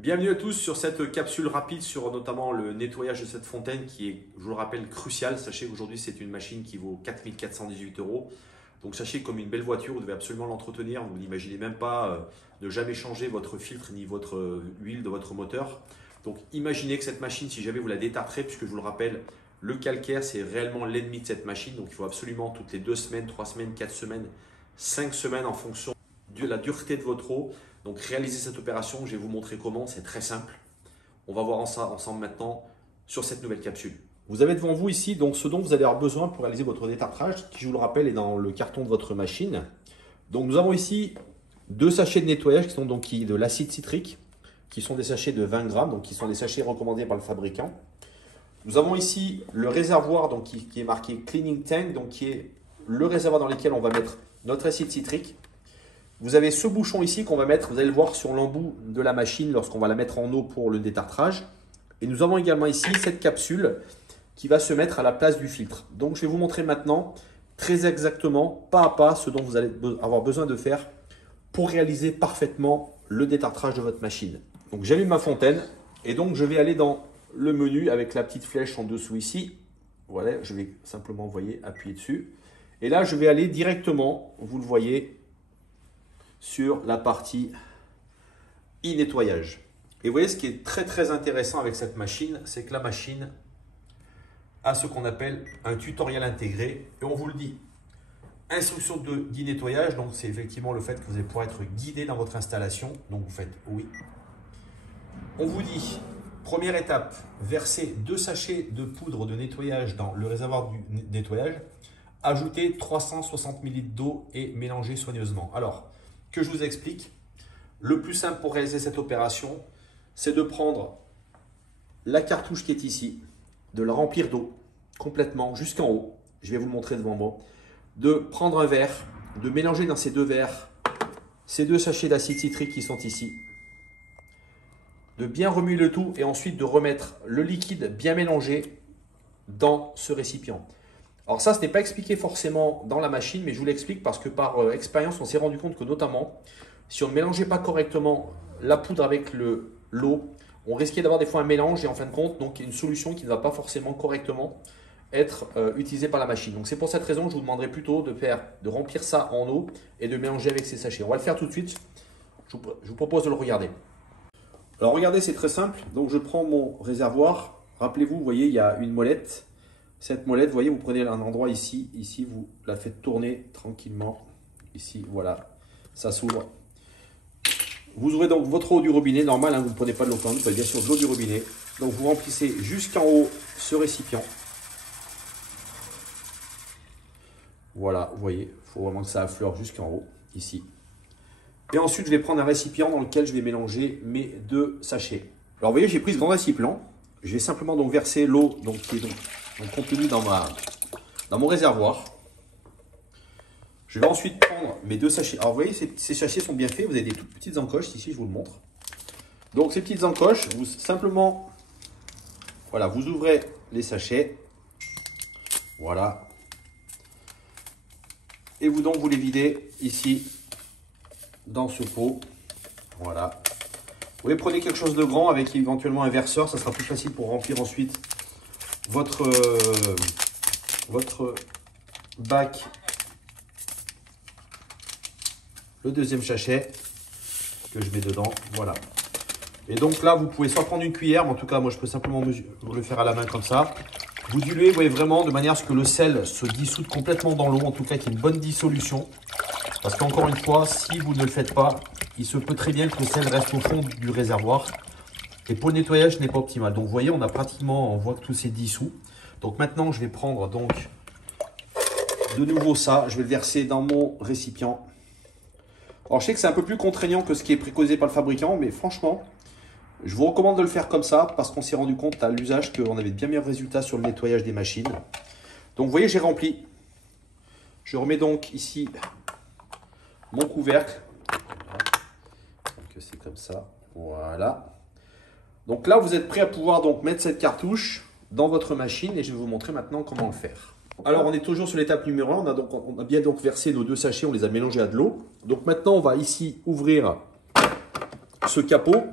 Bienvenue à tous sur cette capsule rapide sur notamment le nettoyage de cette fontaine qui est, je vous le rappelle, crucial. Sachez qu'aujourd'hui c'est une machine qui vaut 4 418 €. Donc sachez comme une belle voiture, vous devez absolument l'entretenir. Vous n'imaginez même pas ne jamais changer votre filtre ni votre huile de votre moteur. Donc imaginez que cette machine, si jamais vous la détartrez, puisque je vous le rappelle, le calcaire c'est réellement l'ennemi de cette machine. Donc il faut absolument toutes les 2 semaines, 3 semaines, 4 semaines, 5 semaines en fonction de la dureté de votre eau. Donc réaliser cette opération, je vais vous montrer comment, c'est très simple. On va voir ça ensemble maintenant sur cette nouvelle capsule. Vous avez devant vous ici donc ce dont vous allez avoir besoin pour réaliser votre détartrage, qui je vous le rappelle est dans le carton de votre machine. Donc nous avons ici 2 sachets de nettoyage qui sont donc de l'acide citrique, qui sont des sachets de 20 grammes, donc qui sont des sachets recommandés par le fabricant. Nous avons ici le réservoir donc, qui est marqué Cleaning Tank, donc qui est le réservoir dans lequel on va mettre notre acide citrique. Vous avez ce bouchon ici qu'on va mettre, vous allez le voir sur l'embout de la machine lorsqu'on va la mettre en eau pour le détartrage. Et nous avons également ici cette capsule qui va se mettre à la place du filtre. Donc je vais vous montrer maintenant très exactement, pas à pas, ce dont vous allez avoir besoin de faire pour réaliser parfaitement le détartrage de votre machine. Donc j'allume ma fontaine et donc je vais aller dans le menu avec la petite flèche en dessous ici. Voilà, je vais simplement, vous voyez, appuyer dessus. Et là, je vais aller directement, vous le voyez, sur la partie e-nettoyage. Et vous voyez, ce qui est très intéressant avec cette machine, c'est que la machine a ce qu'on appelle un tutoriel intégré. Et on vous le dit, instruction d'e-nettoyage, donc c'est effectivement le fait que vous allez pouvoir être guidé dans votre installation. Donc vous faites oui. On vous dit, première étape, versez 2 sachets de poudre de nettoyage dans le réservoir du nettoyage. Ajoutez 360 ml d'eau et mélangez soigneusement. Alors, que je vous explique, le plus simple pour réaliser cette opération, c'est de prendre la cartouche qui est ici, de la remplir d'eau complètement jusqu'en haut. Je vais vous le montrer devant moi. De prendre un verre, de mélanger dans ces 2 verres ces 2 sachets d'acide citrique qui sont ici. De bien remuer le tout et ensuite de remettre le liquide bien mélangé dans ce récipient. Alors ça, ce n'est pas expliqué forcément dans la machine, mais je vous l'explique parce que par expérience, on s'est rendu compte que notamment, si on ne mélangeait pas correctement la poudre avec l'eau, on risquait d'avoir des fois un mélange et en fin de compte, donc une solution qui ne va pas forcément correctement être utilisée par la machine. Donc c'est pour cette raison que je vous demanderai plutôt de remplir ça en eau et de mélanger avec ces sachets. On va le faire tout de suite. Je vous propose de le regarder. Alors regardez, c'est très simple. Donc je prends mon réservoir. Rappelez-vous, vous voyez, il y a une molette. Cette molette, vous voyez, vous prenez un endroit ici, vous la faites tourner tranquillement. Ici, voilà, ça s'ouvre. Vous ouvrez donc votre eau du robinet, normal, hein, vous ne prenez pas de l'eau caliente, vous prenez bien sûr de l'eau du robinet. Donc vous remplissez jusqu'en haut ce récipient. Voilà, vous voyez, il faut vraiment que ça affleure jusqu'en haut, ici. Et ensuite, je vais prendre un récipient dans lequel je vais mélanger mes 2 sachets. Alors vous voyez, j'ai pris ce grand récipient. Je vais simplement donc verser l'eau qui est donc contenue dans mon réservoir. Je vais ensuite prendre mes 2 sachets. Alors vous voyez, ces sachets sont bien faits. Vous avez des toutes petites encoches ici, je vous le montre. Donc ces petites encoches, simplement, voilà, vous ouvrez les sachets. Voilà. Et vous les videz ici dans ce pot. Voilà. Vous voyez, prenez quelque chose de grand avec éventuellement un verseur, ça sera plus facile pour remplir ensuite votre bac. Le 2e sachet que je mets dedans, voilà. Et donc là, vous pouvez soit prendre une cuillère, mais en tout cas, moi je peux simplement le faire à la main comme ça. Vous diluez, vous voyez, vraiment de manière à ce que le sel se dissoude complètement dans l'eau, en tout cas qu'il y ait une bonne dissolution. Parce qu'encore une fois, si vous ne le faites pas, il se peut très bien que le sel reste au fond du réservoir. Et pour le nettoyage, ce n'est pas optimal. Donc vous voyez, on voit que tout s'est dissous. Donc maintenant, je vais prendre donc de nouveau ça. Je vais le verser dans mon récipient. Alors je sais que c'est un peu plus contraignant que ce qui est préconisé par le fabricant, mais franchement, je vous recommande de le faire comme ça parce qu'on s'est rendu compte à l'usage qu'on avait de bien meilleurs résultats sur le nettoyage des machines. Donc vous voyez, j'ai rempli. Je remets donc ici mon couvercle. Donc c'est comme ça. Voilà. Donc là, vous êtes prêt à pouvoir donc mettre cette cartouche dans votre machine et je vais vous montrer maintenant comment le faire. Alors, on est toujours sur l'étape numéro 1. On a bien donc versé nos 2 sachets, on les a mélangés à de l'eau. Donc maintenant, on va ici ouvrir ce capot.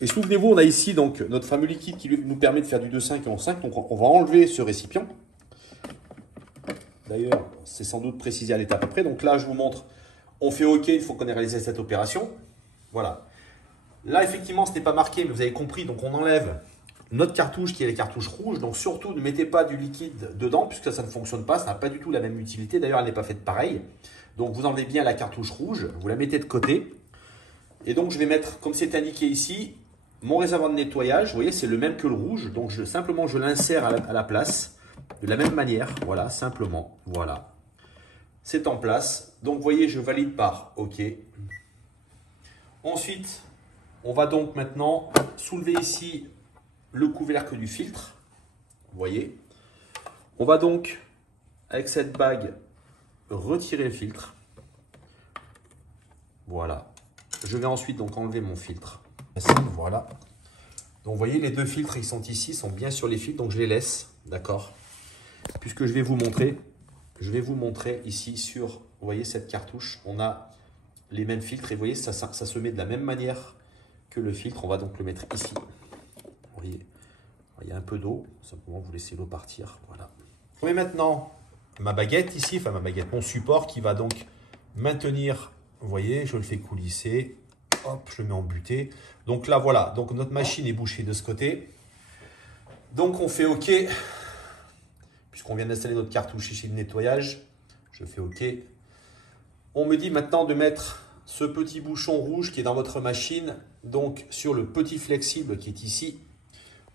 Et souvenez-vous, on a ici donc notre fameux liquide qui nous permet de faire du 2,5 et 11,5. Donc on va enlever ce récipient. D'ailleurs, c'est sans doute précisé à l'étape après. Donc là, je vous montre, on fait OK une fois qu'on ait réalisé cette opération. Voilà. Là, effectivement, ce n'est pas marqué, mais vous avez compris. Donc on enlève notre cartouche qui est les cartouches rouges. Donc surtout, ne mettez pas du liquide dedans puisque ça ne fonctionne pas. Ça n'a pas du tout la même utilité. D'ailleurs, elle n'est pas faite pareil. Donc vous enlevez bien la cartouche rouge. Vous la mettez de côté. Et donc je vais mettre, comme c'est indiqué ici, mon réservoir de nettoyage. Vous voyez, c'est le même que le rouge. Donc simplement, je l'insère à la place. De la même manière, voilà, simplement, voilà. C'est en place. Donc, vous voyez, je valide par OK. Ensuite, on va donc maintenant soulever ici le couvercle du filtre. Vous voyez. On va donc, avec cette bague, retirer le filtre. Voilà. Je vais ensuite donc enlever mon filtre. Voilà. Donc, vous voyez, les deux filtres, ils sont ici, sont bien sur les fils. Donc, je les laisse. D'accord. Puisque je vais vous montrer ici sur, vous voyez cette cartouche, on a les mêmes filtres et vous voyez, ça se met de la même manière que le filtre. On va donc le mettre ici. Vous voyez, il y a un peu d'eau, simplement vous laissez l'eau partir. Voilà. Je mets maintenant ma baguette ici, enfin ma baguette, mon support qui va donc maintenir, vous voyez, je le fais coulisser, hop, je le mets en butée. Donc là, voilà, donc notre machine est bouchée de ce côté. Donc on fait OK. Puisqu'on vient d'installer notre cartouche ici de nettoyage, je fais OK. On me dit maintenant de mettre ce petit bouchon rouge qui est dans votre machine, donc sur le petit flexible qui est ici.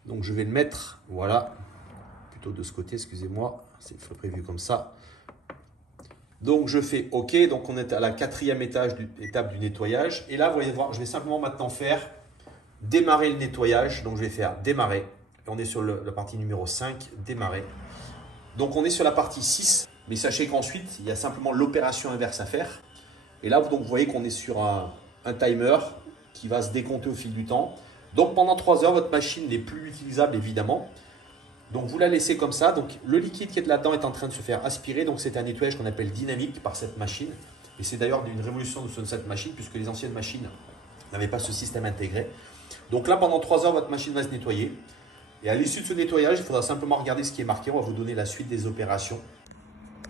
Donc je vais le mettre, voilà, plutôt de ce côté, excusez-moi, c'est prévu comme ça. Donc je fais OK, donc on est à la 4e étape du nettoyage. Et là, vous voyez voir, je vais simplement maintenant faire démarrer le nettoyage. Donc je vais faire démarrer. Et on est sur la partie numéro 5, démarrer. Donc, on est sur la partie 6, mais sachez qu'ensuite, il y a simplement l'opération inverse à faire. Et là, donc, vous voyez qu'on est sur un timer qui va se décompter au fil du temps. Donc, pendant 3 heures, votre machine n'est plus utilisable, évidemment. Donc, vous la laissez comme ça. Donc, le liquide qui est là-dedans est en train de se faire aspirer. Donc, c'est un nettoyage qu'on appelle dynamique par cette machine. Et c'est d'ailleurs une révolution de cette machine, puisque les anciennes machines n'avaient pas ce système intégré. Donc là, pendant 3 heures, votre machine va se nettoyer. Et à l'issue de ce nettoyage, il faudra simplement regarder ce qui est marqué. On va vous donner la suite des opérations.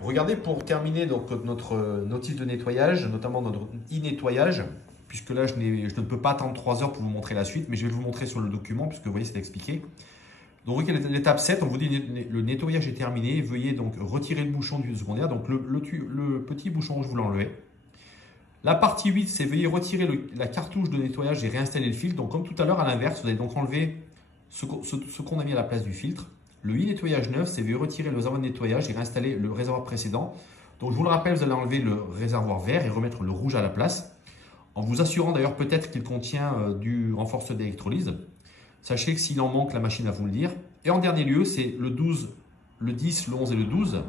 Regardez pour terminer donc, notre notice de nettoyage, notamment notre e-nettoyage, puisque là, je ne peux pas attendre 3 heures pour vous montrer la suite, mais je vais vous montrer sur le document, puisque vous voyez, c'est expliqué. Donc, vous voyez l'étape 7, on vous dit le nettoyage est terminé. Veuillez donc retirer le bouchon du secondaire. Donc, le petit bouchon, je vous l'enlève. La partie 8, c'est veuillez retirer la cartouche de nettoyage et réinstaller le filtre. Donc, comme tout à l'heure, à l'inverse, vous allez donc enlever ce qu'on a mis à la place du filtre. Le e-nettoyage 9, c'est veuillez retirer le réservoir de nettoyage et réinstaller le réservoir précédent. Donc, je vous le rappelle, vous allez enlever le réservoir vert et remettre le rouge à la place. En vous assurant d'ailleurs peut-être qu'il contient du renforceur d'électrolyse. Sachez que s'il en manque, la machine va vous le dire. Et en dernier lieu, c'est le 12, le 10, le 11 et le 12.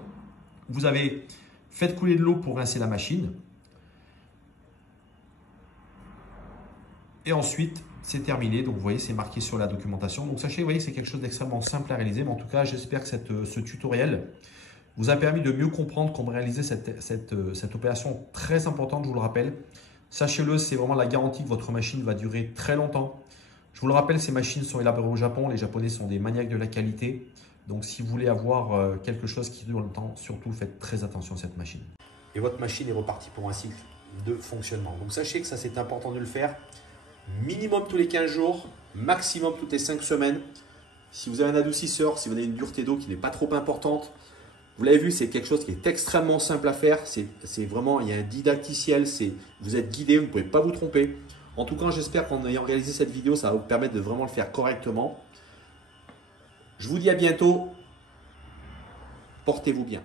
Vous avez fait couler de l'eau pour rincer la machine. Et ensuite, c'est terminé. Donc, vous voyez, c'est marqué sur la documentation. Donc, sachez, vous voyez, c'est quelque chose d'extrêmement simple à réaliser. Mais en tout cas, j'espère que ce tutoriel vous a permis de mieux comprendre comment réaliser cette opération très importante, je vous le rappelle. Sachez-le, c'est vraiment la garantie que votre machine va durer très longtemps. Je vous le rappelle, ces machines sont élaborées au Japon. Les Japonais sont des maniaques de la qualité. Donc, si vous voulez avoir quelque chose qui dure longtemps, surtout faites très attention à cette machine. Et votre machine est repartie pour un cycle de fonctionnement. Donc, sachez que ça, c'est important de le faire. Minimum tous les 15 jours, maximum toutes les 5 semaines. Si vous avez un adoucisseur, si vous avez une dureté d'eau qui n'est pas trop importante, vous l'avez vu, c'est quelque chose qui est extrêmement simple à faire. C'est vraiment, il y a un didacticiel, vous êtes guidé, vous ne pouvez pas vous tromper. En tout cas, j'espère qu'en ayant réalisé cette vidéo, ça va vous permettre de vraiment le faire correctement. Je vous dis à bientôt. Portez-vous bien.